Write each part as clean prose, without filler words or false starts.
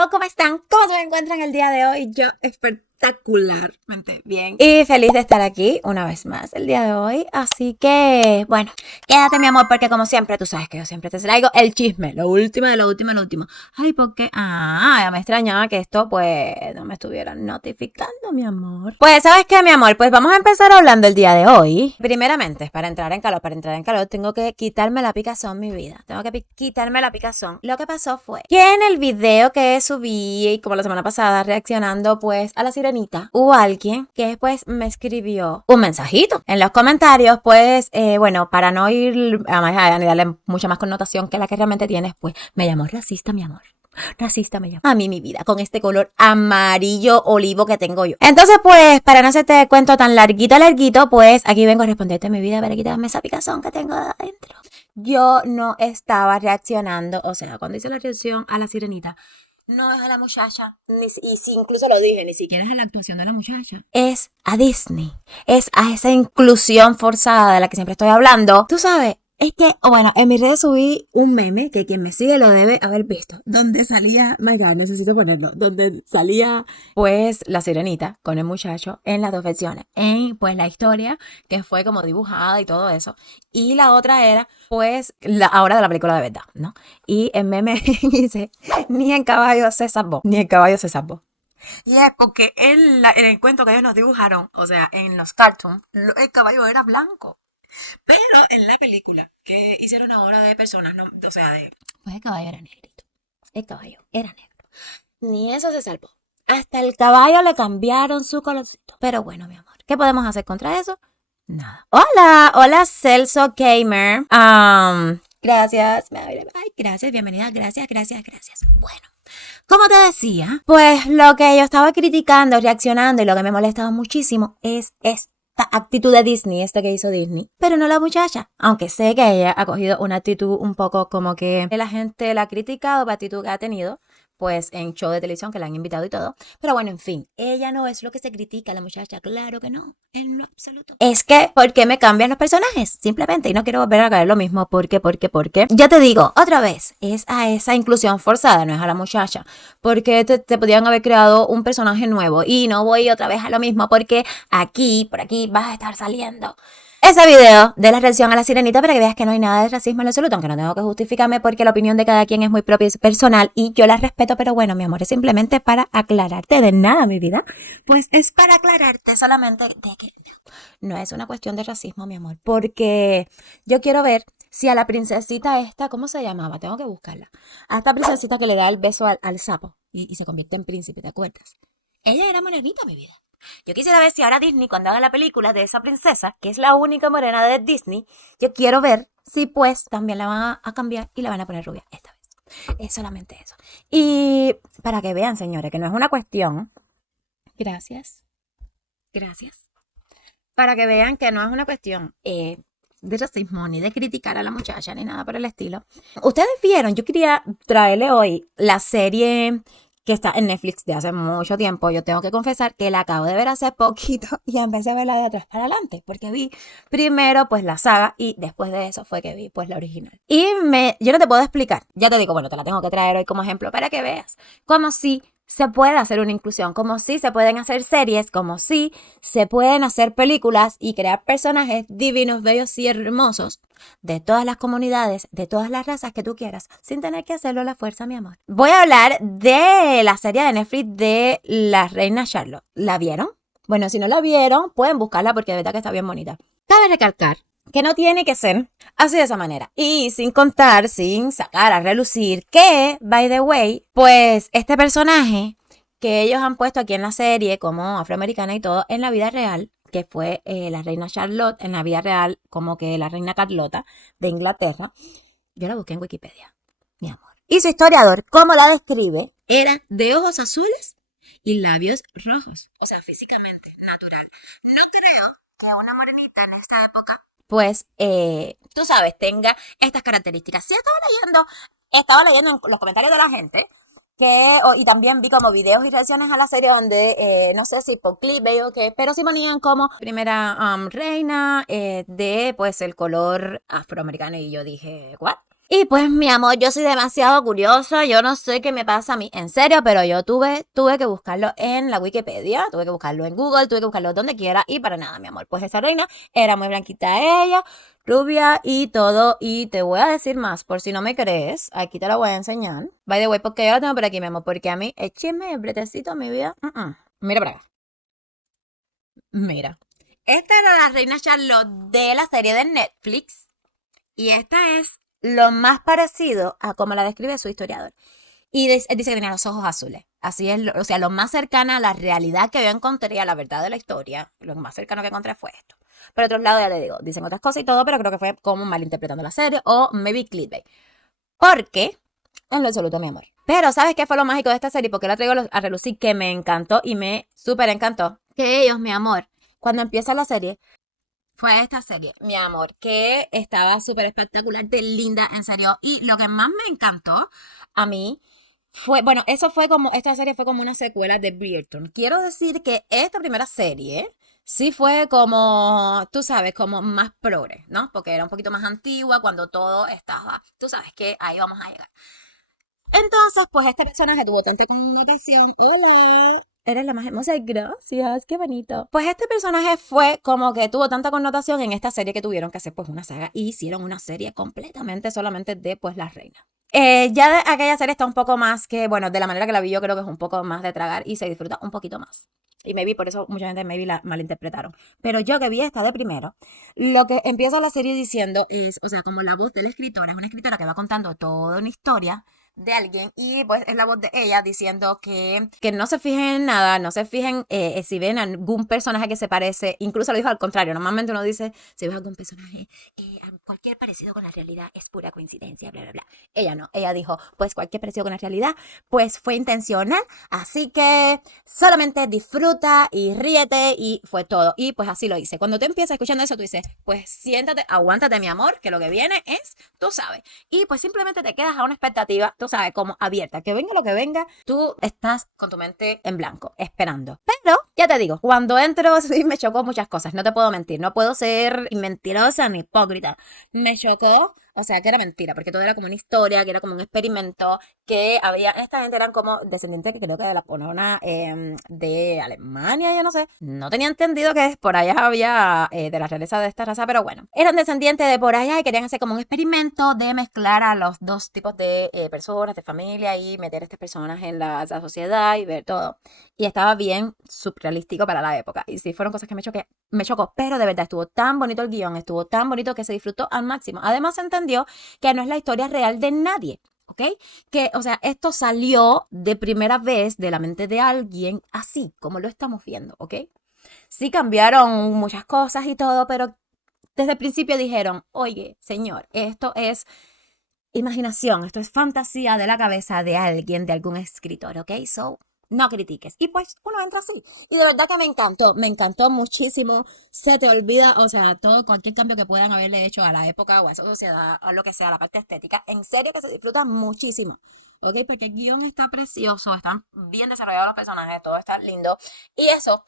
Hello, ¿cómo están? ¿Cómo se encuentran el día de hoy? Yo espectacularmente bien y feliz de estar aquí una vez más el día de hoy. Así que, bueno, quédate mi amor porque como siempre, tú sabes que yo siempre te traigo el chisme, lo último de lo último, lo último. Ay, porque, ya me extrañaba que esto pues no me estuvieran notificando, mi amor. Pues, ¿sabes qué, mi amor? Pues vamos a empezar hablando el día de hoy. Primeramente, para entrar en calor, tengo que quitarme la picazón, mi vida. Tengo que quitarme la picazón. Lo que pasó fue que en el video que subí, como la semana pasada, reaccionando pues a la sirenita, hubo alguien que después me escribió un mensajito en los comentarios, pues, bueno, para no ir a ni darle mucha más connotación que la que realmente tienes, pues, me llamó racista, mi amor. Racista me llama. A mí, mi vida, con este color amarillo olivo que tengo yo. Entonces, pues, para no hacerte cuento tan larguito, pues, aquí vengo a responderte, mi vida, para quitarme esa picazón que tengo de adentro. Yo no estaba reaccionando, o sea, cuando hice la reacción a la sirenita, no es a la muchacha, y sí, incluso lo dije, ni siquiera es a la actuación de la muchacha. Es a Disney, es a esa inclusión forzada de la que siempre estoy hablando. Tú sabes, es que, bueno, en mis redes subí un meme que quien me sigue lo debe haber visto, donde salía, my God, necesito ponerlo, donde salía pues la sirenita con el muchacho en las dos versiones, en pues la historia que fue como dibujada y todo eso, y la otra era pues la ahora de la película de verdad, ¿no? Y el meme dice, ni en caballo se salvó, ni en caballo se salvó. Y es porque en el cuento que ellos nos dibujaron, o sea, en los cartoons, el caballo era blanco. Pero en la película que hicieron ahora de personas, no, o sea, pues el caballo era negrito. El caballo era negro. Ni eso se salvó. Hasta el caballo le cambiaron su colorcito. Pero bueno, mi amor, ¿qué podemos hacer contra eso? Nada. Hola Celso Gamer. Gracias. Ay, gracias, bienvenida. Gracias. Bueno. Como te decía, pues lo que yo estaba criticando, reaccionando y lo que me molestaba muchísimo es esta actitud de Disney, esta que hizo Disney, pero no la muchacha, aunque sé que ella ha cogido una actitud un poco como que la gente la ha criticado por la actitud que ha tenido, pues en show de televisión que la han invitado y todo, pero bueno, en fin, ella no es lo que se critica, la muchacha, claro que no, en lo absoluto. Es que, ¿por qué me cambian los personajes? Simplemente, y no quiero volver a caer lo mismo, porque, ya te digo, otra vez, es a esa inclusión forzada, no es a la muchacha, porque te podían haber creado un personaje nuevo, y no voy otra vez a lo mismo, porque por aquí vas a estar saliendo ese video de la reacción a la sirenita para que veas que no hay nada de racismo en lo absoluto, aunque no tengo que justificarme porque la opinión de cada quien es muy propia y personal y yo la respeto, pero bueno, mi amor, es simplemente para aclararte de nada, mi vida. Pues es para aclararte solamente de que no es una cuestión de racismo, mi amor, porque yo quiero ver si a la princesita esta, ¿cómo se llamaba? Tengo que buscarla. A esta princesita que le da el beso al sapo y se convierte en príncipe, ¿te acuerdas? Ella era morenita, mi vida. Yo quisiera ver si ahora Disney, cuando haga la película de esa princesa, que es la única morena de Disney, yo quiero ver si pues también la van a cambiar y la van a poner rubia esta vez. Es solamente eso. Y para que vean, señores, que no es una cuestión. Gracias. Para que vean que no es una cuestión de racismo, ni de criticar a la muchacha, ni nada por el estilo. Ustedes vieron, yo quería traerle hoy la serie que está en Netflix de hace mucho tiempo. Yo tengo que confesar que la acabo de ver hace poquito y empecé a verla de atrás para adelante, porque vi primero pues la saga y después de eso fue que vi pues la original. Y yo no te puedo explicar, ya te digo, bueno, te la tengo que traer hoy como ejemplo para que veas como si se puede hacer una inclusión, como si se pueden hacer series, como si se pueden hacer películas y crear personajes divinos, bellos y hermosos de todas las comunidades, de todas las razas que tú quieras, sin tener que hacerlo a la fuerza, mi amor. Voy a hablar de la serie de Netflix de la reina Charlotte. ¿La vieron? Bueno, si no la vieron, pueden buscarla porque de verdad que está bien bonita. Cabe recalcar que no tiene que ser así de esa manera. Y sin sacar a relucir que, by the way, pues este personaje que ellos han puesto aquí en la serie como afroamericana y todo, en la vida real, que fue la reina Charlotte, en la vida real como que la reina Carlota de Inglaterra, yo la busqué en Wikipedia, mi amor. Y su historiador, como la describe, era de ojos azules y labios rojos. O sea, físicamente natural. No creo que una morenita en esta época pues, tú sabes, tenga estas características. Sí, estaba leyendo en los comentarios de la gente y también vi como videos y reacciones a la serie donde, no sé si por clip veo que, pero sí ponían como primera reina de, pues, el color afroamericano y yo dije, ¿what? Y pues, mi amor, yo soy demasiado curiosa, yo no sé qué me pasa a mí, en serio, pero yo tuve que buscarlo en la Wikipedia, tuve que buscarlo en Google, tuve que buscarlo donde quiera y para nada, mi amor. Pues esa reina era muy blanquita ella, rubia y todo. Y te voy a decir más, por si no me crees, aquí te la voy a enseñar. By the way, porque yo la tengo por aquí, mi amor, porque a mí el chisme, el bretecito, mi vida, mira para acá. Mira. Esta era la reina Charlotte de la serie de Netflix. Y esta es lo más parecido a como la describe su historiador. Y dice que tenía los ojos azules. Así es, o sea, lo más cercana a la realidad que yo encontré, a la verdad de la historia, lo más cercano que encontré fue esto. Por otro lado, ya te digo, dicen otras cosas y todo, pero creo que fue como malinterpretando la serie o maybe clickbait. Porque, en lo absoluto, mi amor. Pero, ¿sabes qué fue lo mágico de esta serie? Porque la traigo a relucir, que me encantó y me súper encantó. Que ellos, mi amor, cuando empieza la serie, fue esta serie, mi amor, que estaba súper espectacular, de linda, en serio. Y lo que más me encantó a mí fue, bueno, esta serie fue como una secuela de Bridgerton. Quiero decir que esta primera serie sí fue como, tú sabes, como más progre, ¿no? Porque era un poquito más antigua cuando todo estaba, tú sabes que ahí vamos a llegar. Entonces, pues este personaje tuvo tanta connotación. Hola. Eres la más hermosa. Gracias, qué bonito. Pues este personaje fue como que tuvo tanta connotación en esta serie que tuvieron que hacer pues una saga y hicieron una serie completamente solamente de pues la reina. Ya de aquella serie está un poco más que, bueno, de la manera que la vi yo creo que es un poco más de tragar y se disfruta un poquito más. Y maybe por eso mucha gente maybe la malinterpretaron. Pero yo que vi esta de primero, lo que empieza la serie diciendo es, o sea, como la voz de la escritora, es una escritora que va contando toda una historia de alguien y pues es la voz de ella diciendo que no se fijen en nada, no se fijen si ven algún personaje que se parece, incluso lo dijo al contrario, normalmente uno dice si ves algún personaje, cualquier parecido con la realidad es pura coincidencia, bla, bla, bla. Ella no, ella dijo pues cualquier parecido con la realidad pues fue intencional, así que solamente disfruta y ríete y fue todo. Y pues así lo hice. Cuando tú empiezas escuchando eso, tú dices, pues siéntate, aguántate mi amor, que lo que viene es, tú sabes. Y pues simplemente te quedas a una expectativa, tú sabes, como abierta. Que venga lo que venga, tú estás con tu mente en blanco, esperando. Pero, ya te digo, cuando entro, sí me chocó muchas cosas. No te puedo mentir, no puedo ser mentirosa ni hipócrita. Me chocó, o sea, que era mentira, porque todo era como una historia, que era como un experimento, que había, esta gente eran como descendientes que creo que de la corona de Alemania, yo no sé, no tenía entendido que por allá había de la realeza de esta raza, pero bueno, eran descendientes de por allá y querían hacer como un experimento de mezclar a los dos tipos de personas, de familia y meter a estas personas en la sociedad y ver todo. Y estaba bien surrealístico para la época. Y sí, fueron cosas que me chocó, pero de verdad estuvo tan bonito el guión, estuvo tan bonito que se disfrutó al máximo. Además se entendió que no es la historia real de nadie, ¿ok? Que, o sea, esto salió de primera vez de la mente de alguien así, como lo estamos viendo, ¿ok? Sí cambiaron muchas cosas y todo, pero desde el principio dijeron, oye, señor, esto es imaginación, esto es fantasía de la cabeza de alguien, de algún escritor, ¿ok? So, no critiques. Y pues uno entra así. Y de verdad que me encantó muchísimo. Se te olvida, o sea, todo, cualquier cambio que puedan haberle hecho a la época o a esa sociedad, o lo que sea, la parte estética. En serio que se disfruta muchísimo. ¿Ok? Porque el guión está precioso, están bien desarrollados los personajes, todo está lindo. Y eso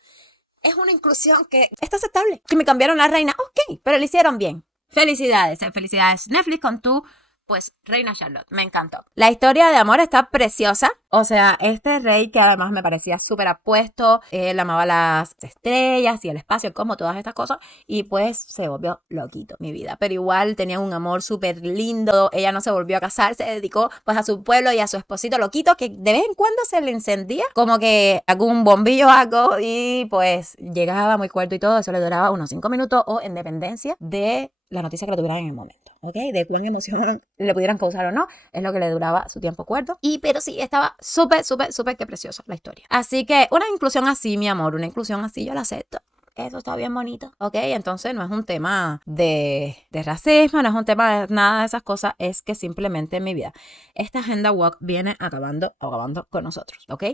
es una inclusión que está aceptable. Que me cambiaron la reina, ok, pero lo hicieron bien. Felicidades, felicidades Netflix con tu pues Reina Charlotte, me encantó. La historia de amor está preciosa. O sea, este rey que además me parecía súper apuesto, él amaba las estrellas y el espacio, como todas estas cosas, y pues se volvió loquito, mi vida. Pero igual tenía un amor súper lindo, ella no se volvió a casar, se dedicó pues a su pueblo y a su esposito loquito, que de vez en cuando se le encendía como que algún bombillo o algo, y pues llegaba muy cuarto y todo, eso le duraba unos 5 minutos o en dependencia de la noticia que lo tuvieran en el momento, ¿ok? De cuán emoción le pudieran causar o no, es lo que le duraba su tiempo cuarto. Pero sí, estaba súper, súper, súper que preciosa la historia. Así que una inclusión así, mi amor, una inclusión así yo la acepto. Eso está bien bonito, ¿ok? Entonces no es un tema de racismo, no es un tema de nada de esas cosas, es que simplemente en mi vida esta agenda woke viene acabando con nosotros, ¿ok?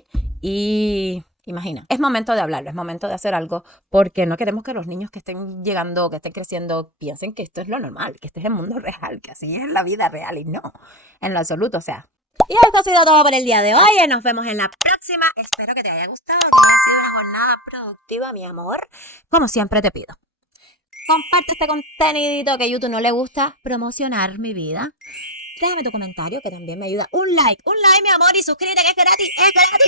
Y imagina, es momento de hablarlo, es momento de hacer algo, porque no queremos que los niños que estén llegando, que estén creciendo, piensen que esto es lo normal, que este es el mundo real, que así es la vida real, y no, en lo absoluto, o sea. Y esto ha sido todo por el día de hoy. Nos vemos en la próxima. Espero que te haya gustado, que haya sido una jornada productiva, mi amor. Como siempre te pido, comparte este contenidito que a YouTube no le gusta promocionar mi vida. Déjame tu comentario que también me ayuda. Un like, mi amor, y suscríbete que es gratis,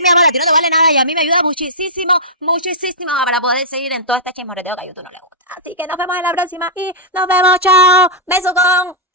mi amor. A ti no te vale nada y a mí me ayuda muchísimo, muchísimo para poder seguir en todo este chismorreteo que a YouTube no le gusta. Así que nos vemos en la próxima y nos vemos, chao. Beso con...